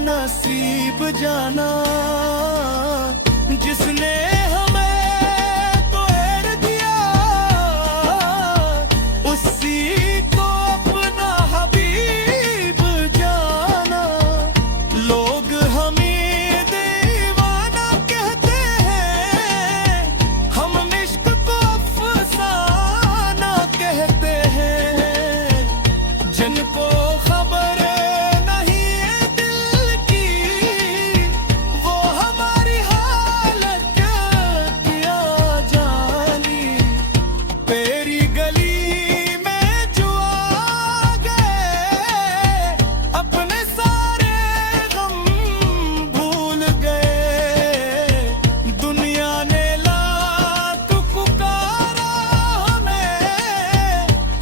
नसीब जाना, जिसने हमें तो हेर दिया, उसी को अपना हबीब जाना। लोग हमें दीवाना कहते हैं, हम इश्क को अफसाना कहते हैं। जिनको खबर नहीं है दिल की, वो हमारी हालत क्या जानी। तेरी गली में जो आ गए, अपने सारे गम भूल गए। दुनिया ने लाख पुकारा हमें,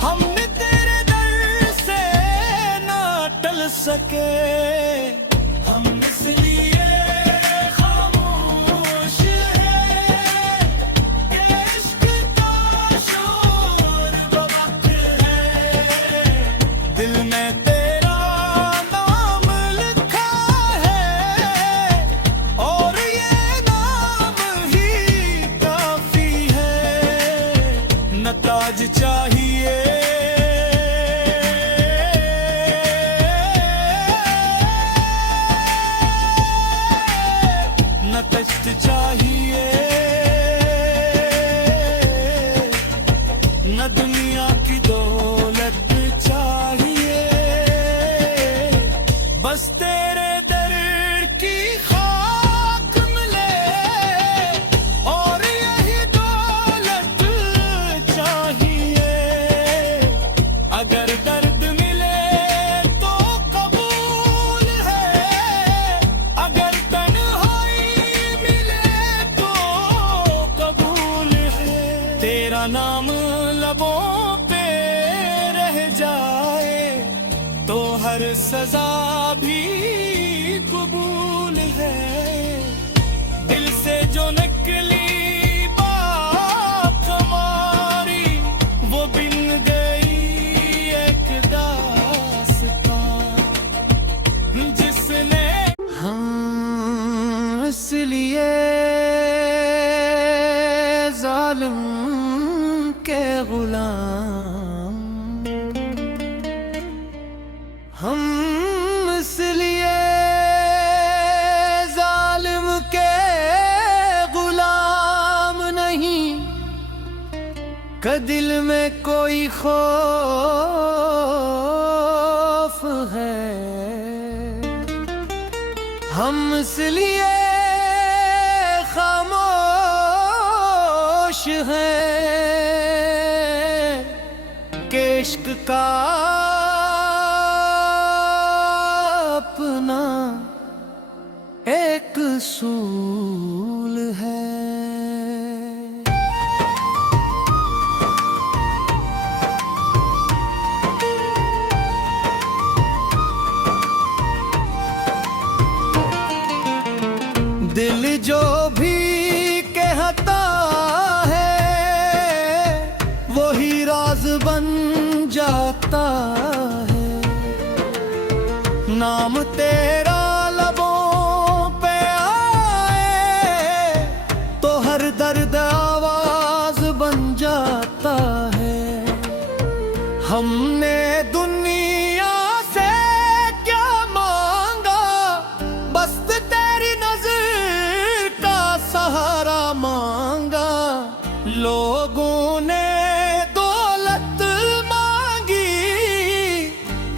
हमने तेरे दर से ना टल सके। हम इसलिए खामोश हैं कि इश्क का शोर बवक्त है। दिल में तेरा नाम लिखा है, और ये नाम ही काफी है। न ताज चाहिए न तख्त चाहिए, न दुनिया की दौलत चाहिए। बस तेरे दर की खाक मिले, और यही दौलत चाहिए। अगर दर्द मिले तो कबूल है, अगर तन्हाई मिले तो कबूल है। तेरा नाम लबों पे रह जाए तो हर सजा भी कबूल है। दिल से जो निकली बात हमारी, वो बिन गई एक दास्तां, जिसने हम इसलिए जालिम के गुलाम, हम इसलिए जालिम के गुलाम नहीं, कि दिल में कोई खौफ है। हम इसलिए खामोश हैं कि इश्क का अपना एक सूल है। दिल जो भी कहता है, वही राज बन जाता है। नाम तेरा लबों पे आए तो हर दर्द आवाज बन जाता है। हमने दुनिया से क्या मांगा, बस तेरी नजर का सहारा मांगा। लोगों ने दौलत मांगी,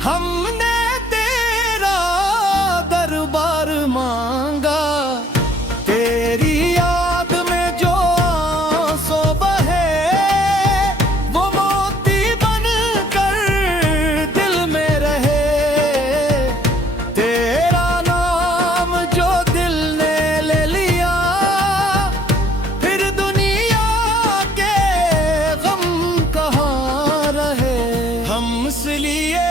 हमने तेरा दरबार मांगा। तेरी याद में जो आंसू बहे, वो मोती बन कर दिल में रहे। तेरा नाम जो दिल ने ले लिया, फिर दुनिया के गम कहाँ रहे। हम इसलिए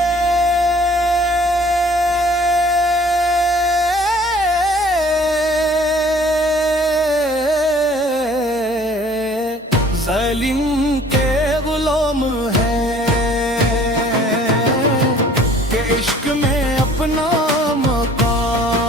जालिम के गुलाम हैं कि इश्क में अपना मकाम